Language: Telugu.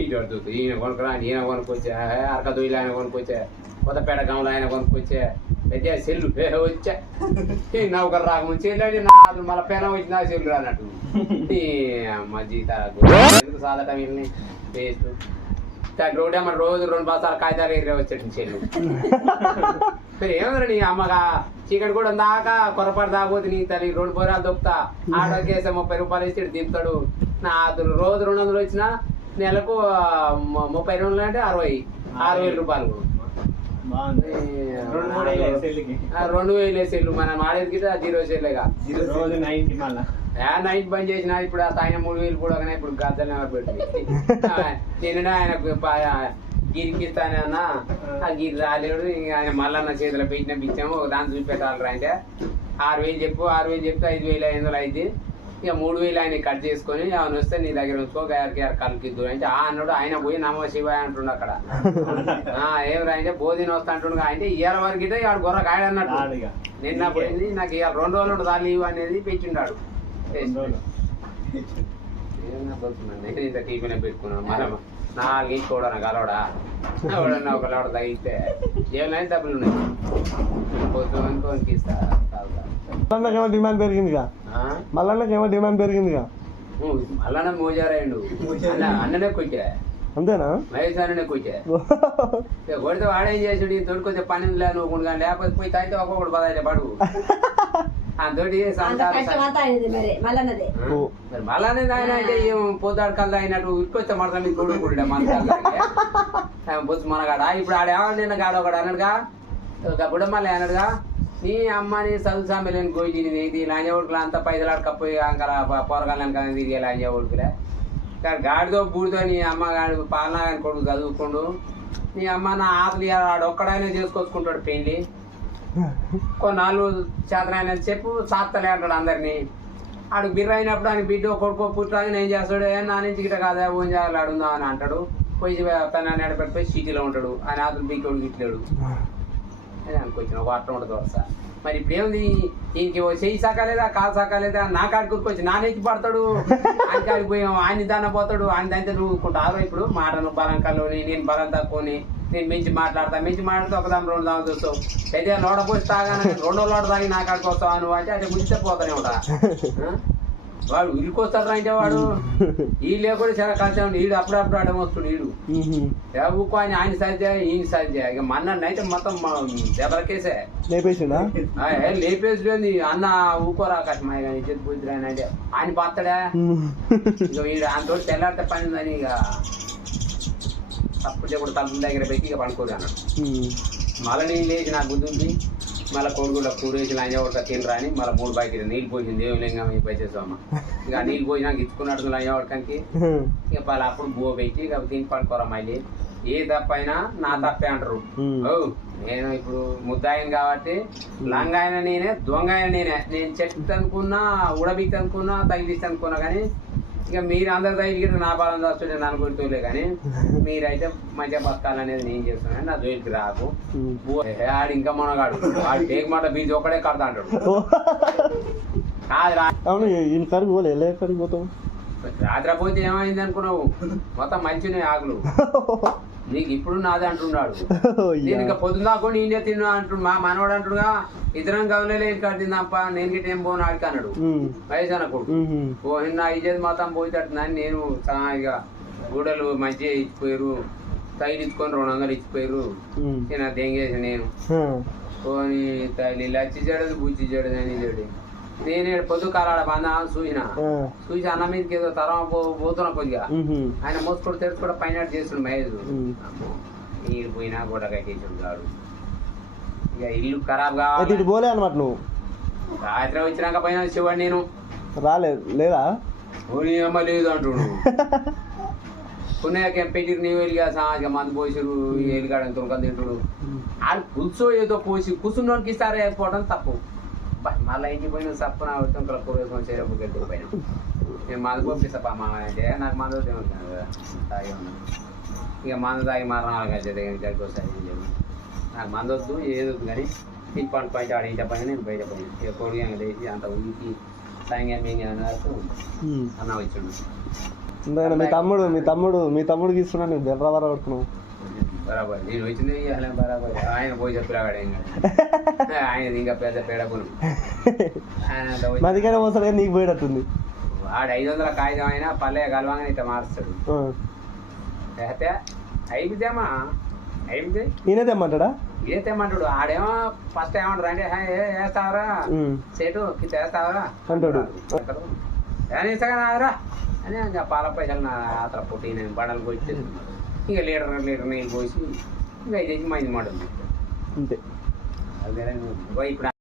ఇటు పడుతుంది ఈయన కొనుక్కరా ఈయన కొనుక్కొచ్చా అరక దొయ్యలు ఆయన కొనుక్కొచ్చా కొత్తపేట గమలు ఆయన కొనుక్కొచ్చా పెద్ద సెల్లు వచ్చా నౌకరు రాకముందు చెల్లు అని నా మళ్ళీ పెనం వచ్చి నా సెల్లు అన్నట్టు అమ్మ జీతాలు ఎందుకు సాధటం వీళ్ళని వేస్ట్ రోడ్డు అమ్మ రోజు 2 బస్తాలు కాగితాలు ఎగిరే వచ్చేటి చెల్లు సరే ఏమన్నా నీ అమ్మగా చీకటి కూడా దాకా కొరపాటు దాకపోతే నీ తల్లి 2 బోరాలు దొక్కుతా ఆటోకేసే 30 రూపాయలు వేసి దింపుతాడు నా రోజు 200 వచ్చినా నెలకు 30 రోజులు అంటే 60 రూపాయలు 2000 వేసేళ్ళు మనం ఆడేది గిట్ట 0 సెల్లేగా 9 బంద్ చేసిన ఇప్పుడు ఆయన 3000 కూడా ఇప్పుడు గద్దలు ఎవరు పెట్టి నేను ఆయనకు గిరికి ఇస్తానన్నా ఆ గిరి రాలేడు ఇంకా ఆయన మళ్ళన్న చేతిలో పెట్టిన పిచ్చాము దాన్ని చూపెట్టాలి అంటే 6000 చెప్పు 6000 చెప్తే 5500 అయింది ఇక 3000 ఆయన కట్ చేసుకొని అవును వస్తే నీ దగ్గర ఉంచుకో గారికి కలిపిద్దు అంటే అన్నాడు ఆయన పోయి నమో శివాయ అంటుండు అక్కడ ఏమరా అంటే బోధిని వస్తా అంటుండగా అంటే ఇయర్ వరకు ఇటే ఆడు గొర్ర కాయడు అన్నట్టు నిన్న పోయింది నాకు ఇవాళ 2 రోజులు రాలి అనేది పెట్టిండాడు నేను ఇంత టీపీనే పెట్టుకున్నాను మనం 4 ఇంచుకోవడానికి అలవడా ఎవడన్నా ఒకళ్ళ తగిలితే ఏమైనా డబ్బులు ఉన్నాయి పొద్దుకి ఇస్తా డిమాండ్ పెరిగిందిగా మల్లన్నకేమో డిమాండ్ పెరిగిందిగా మల్లన్న మోజారాయండు అన్ననే కొచ్చా అంతేనా మహేష్ అన్ననే కొచ్చా కొడితే వాడేం చేసాడు తోడుకొచ్చే పని నువ్వు లేకపోతే పోయి తాగితే ఒక్కొక్కడు పదైతే పడు తోటి మళ్ళీ ఆయన అయితే పొద్దాడు కల్లా అయినట్టు ఉరికొచ్చా మడతా మీకు కొడుకుంటా మన బొచ్చు మనగాడ ఇప్పుడు ఆడేమన్నా నిన్న గాడ ఒకడు అన్నాడుగా ఒకప్పుడు మళ్ళీ అన్నాడుగా నీ అమ్మని చదువు సామెలేని గోయి తినేది ఇది లాంజా ఉడుకులు అంతా పైసలు ఆడకపోయి అంకర పొరగాలని కానీ తిరిగే లాంజా ఉడుకులే గాడితో బూడితో నీ అమ్మ గాడి పాలనా కానీ కొడుకు చదువుకోండు నీ అమ్మ నా ఆకలి ఆడు ఒక్కడైనా చేసుకొచ్చుకుంటాడు పెళ్ళి కొన్నాళ్ళు చేతనైన చెప్పు సాత్తలే అంటాడు అందరినీ ఆడు బిర్ర అయినప్పుడు ఆయన బిడ్డ కొడుకో పుట్టాలని ఏం చేస్తాడు నా నుంచి గిట్ట కాదా ఓన్ చేయాలి ఆడుందా అని అంటాడు పోయి పెన్నాన్ని ఆడపెట్టిపోయి సిటీలో ఉంటాడు ఆయన ఆతులు బీకోడు గిట్లేడు అని అనుకొచ్చిన ఒక అట్ట ఉండదు వస్తా మరి ఇప్పుడు ఏముంది ఈయనకి చెయ్యి సాకాలేదా కాలు సాకాలేదా నా కాడికి ఉరికొచ్చి నా నెచ్చి పడతాడు ఆయన కాడికి పోయాం ఆయన దాన్న పోతాడు ఆయన దాంతో నువ్వుకుంటారు ఇప్పుడు మాటను బలం కల్లోని నేను బలం తక్కువని నేను మించి మాట్లాడితే ఒకదాం 2 దాని చూస్తావు అయితే లోడపోసి తాగానే 2 లోడ తాగి నా కాడికి వస్తావు నువ్వు అంటే అంటే ముంచితే పోతానే ఉంటా వాడు ఉరికొస్తాడు అంటే వాడు వీళ్ళే కూడా చాలా కలిసి ఉండి వీడు అప్పుడప్పుడు అడ్డం వస్తుంది వీడు ఊకో ఆయన సరిచే ఈయన సరిచే ఇక మన్నన్ను అయితే మొత్తం దెబ్బలకేసే లేపేసి అన్న ఊకోరా కష్టమాయ కానీ చేతి పోతుంది ఆయన అంటే ఆయన పాతాడా ఇక వీడు ఆయనతో తెల్లారితే పని ఉందని ఇక తప్పుడు కూడా తలుపుల దగ్గర పెట్టి ఇక పడుకోరు అన్నాడు మళ్ళీ నేను లేచి నాకు గుర్తుంది మళ్ళీ కొడుకులో కూరేసి లంజా కొడతా తినరా అని మళ్ళీ 3 బయట నీళ్ళు పోసింది దేవులింగం పైచేస్తామా ఇక నీళ్ళు పోసినాక ఇచ్చుకున్నాడు లంజా కొడకానికి ఇక మళ్ళీ అప్పుడు బో పెట్టి ఇక తిని పడుకోరా మళ్ళీ ఏ తప్పైనా నా తప్పే అంటారు నేను ఇప్పుడు ముద్దాయను కాబట్టి లంగా అయినా నేనే దొంగ అయినా నేనే నేను చెట్టు అనుకున్నా ఉడబిక్కి అనుకున్నా తగిలిస్తే అనుకున్నా కానీ ఇక మీరు అందరు తగిలికి నా బాధం దాస్తుంటే నన్ను కొడుతూలే కానీ మీరైతే మంచిగా బతకాలనేది నేను చేస్తున్నాను నా జోలికి రాకు ఆడు ఇంకా మనగాడు వాడు టేక్ మాట బీచ్ ఒక్కడే కడతా అంటాడు రాత్రి పోతే ఏమైంది అనుకున్నావు మొత్తం మంచిగా ఆకులు నీకు ఇప్పుడు నాదే అంటున్నాడు నేను ఇంకా పొద్దుదాకా నేనే తిన్నా అంటుడు మా మనవాడు అంటుడుగా ఇతరం గవలేలే ఇక్కడ తిందాప నేను గిట్ట ఏం పోను ఆడికి అన్నాడు వయసు అన్నప్పుడు నా ఇజేది మొత్తం పోయితట్టున్నాను నేను ఇక గూడలు మంచిగా ఇచ్చిపోయారు తగిలించుకొని 200 ఇచ్చిపోయారు నేను దెంగేసి నేను పోని తల్లి లచ్చి చెడదు బుచ్చి చెడదు అని చెడు నేను పొద్దు కాలాడ బంద చూసి అన్న మీదకి ఏదో తరం పోతున్నా కొద్దిగా ఆయన మోసుకొని తెరుచుకోవడం పైన చేస్తుండు మహేష్ నీరు పోయినా కూడా కట్టేసాడు కాడు ఇక ఇల్లు ఖరాబ్ కావాలి అనమాట నువ్వు రాత్రి వచ్చినాక పైన శివాడు నేను రాలేదు లేదా అమ్మ లేదు అంటుడు పుణ్యకేం పెట్టి నీవు వెళ్ళిగా సాగా మంది పోసారు ఎలిగాడని తొలకని తింటుడు వాళ్ళు పులుసో ఏదో పోసి కూర్చున్నోనికి ఇస్తారా వేసుకోవడం తప్పు మళ్ళీ ఇంటికి పోయిన తప్పున తొంకల కూర వేసుకొని చేరపు గడ్డి పైన నేను మందు పంపిస్తా మా అంటే నాకు మందు తింటాను కదా తాగి ఉన్నాను ఇక మందు తాగి మరణాలు కలిసి దగ్గరికి వస్తాయి నాకు మందు వద్దు ఏది వద్దు కానీ ఇంటి పంట పైన ఆడ ఇంటి పైన నేను బయట పోయినా ఇక కొడుగా లేచి అంత ఊరికి సాయంగా మేము అన్న వచ్చిండు అంతేనా మీ తమ్ముడికి ఇస్తున్నా నువ్వు బెర్ర కొడుతున్నావు. బరాబర్ నేను వచ్చింది బరాబర్ ఆయన పోయి చెప్పిరాగాడు ఆయన ఇంకా పెద్ద పేడకులు మా దగ్గర పోతాడు కానీ నీకు పోయేటట్టుంది. వాడు 500 కాగితం అయినా పల్లె కలవాగానే ఇట్లా మారుస్తాడు. అయితే అయిపోతేమా అయిపోతే నేనే తెమ్మంటాడా? ఇదే తెమ్మంటాడు. ఆడేమో ఫస్ట్ ఏమంటారు అంటే వేస్తావరా సేటు కింద వేస్తావరా అంటాడు. ఇస్తారా అని ఇంకా పాల పైసలు నా ఆతర పుట్టి నేను బండలు పోయి ఇంకా లీటర్ నీళ్ళు పోసి ఇంకా ఇది మంది మాట అంతే. అదే ఇప్పుడు